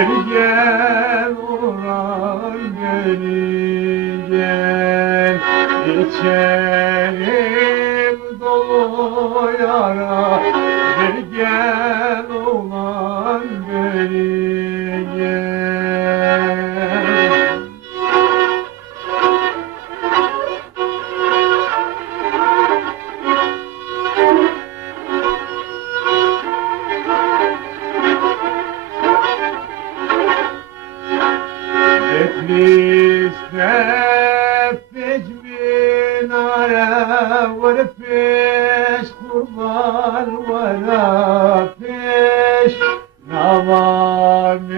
Bir gel uğrar beni gel, içerim dolu yara. Bir gel uğrar beni gel. Etmişte minare var peş kurban var peş navamin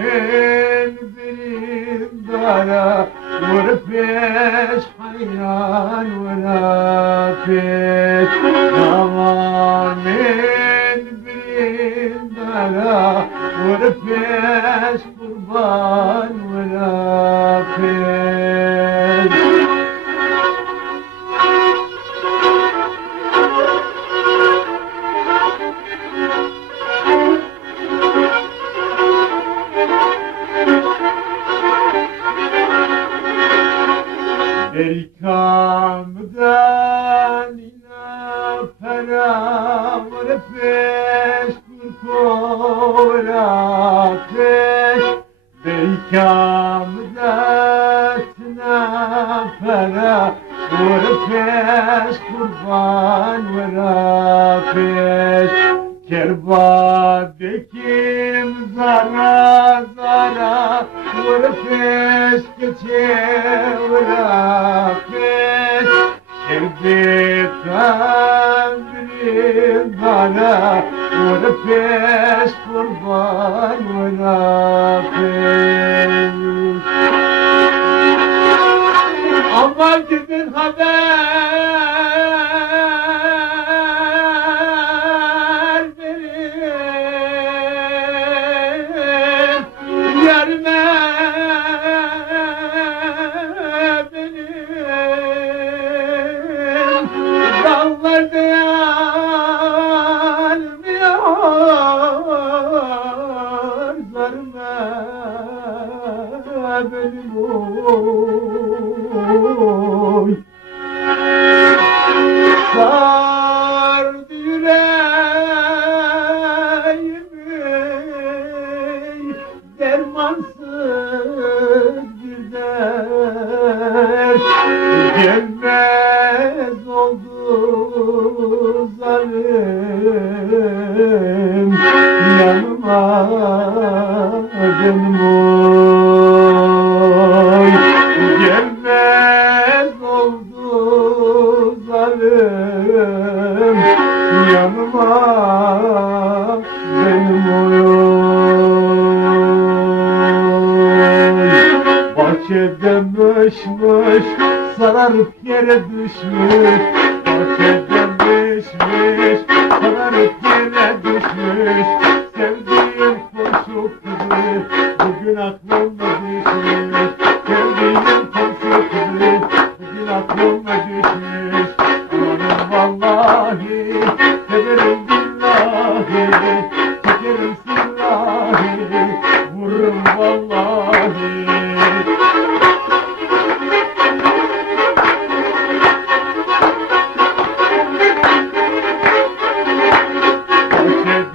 birindara var peş hayran var peş navamin birindara var peş kurban var peş. Belkamdan ina para var peş kurtora peş. Belkamdan ina para var peş kurban var peş. Kerbadekim zara zara var peş geçevra peş. Şerbetten bir bana var peş kurban var peş. Aman gidin haber verin yerine benim dağlarda yanmıyor zarına benim oy. Sardı yüreğimi dermansız bir dert. Gelmez oldu zalim yanıma benim oy. Gelmez oldu zalim yanıma benim oy. Bahçede mışmış sararıp yere düşmüş. Bahçede mışmış sararıp yere düşmüş. Sevdiğim komşu kızı bugün aklıma düşmüş. Sevdiğim komşu kızı bugün aklıma düşmüş. Amanım vallahi severim billahi, çekerim sillahi, vururum vallahi.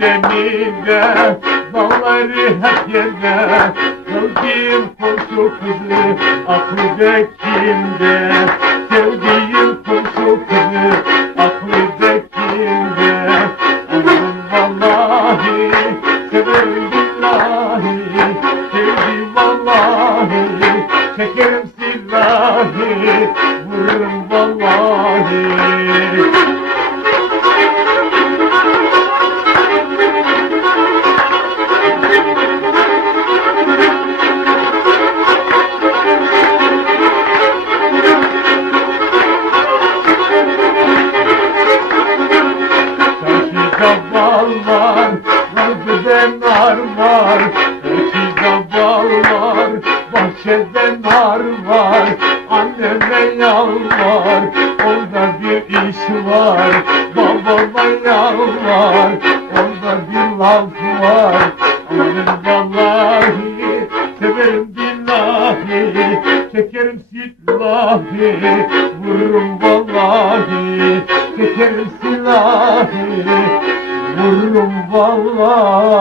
Denizde dalları hep yerde, sevdiğim komşu kızı aklıda kimde? Sevdiğim komşu kızı aklıda kimde? Aman vallahi severim billahi, sevdim vallahi, çekerim sillahi, vururum vallahi. Bal var, bahçede nar var. Çiçekte bal var, bahçede nar var. Anneme yalvar, orada bir iş var. Babama yalvar, orada bir laf var. Amanın vallahi çekerim silahı, vururum vallahi, çekerim silahı, vururum vallahi.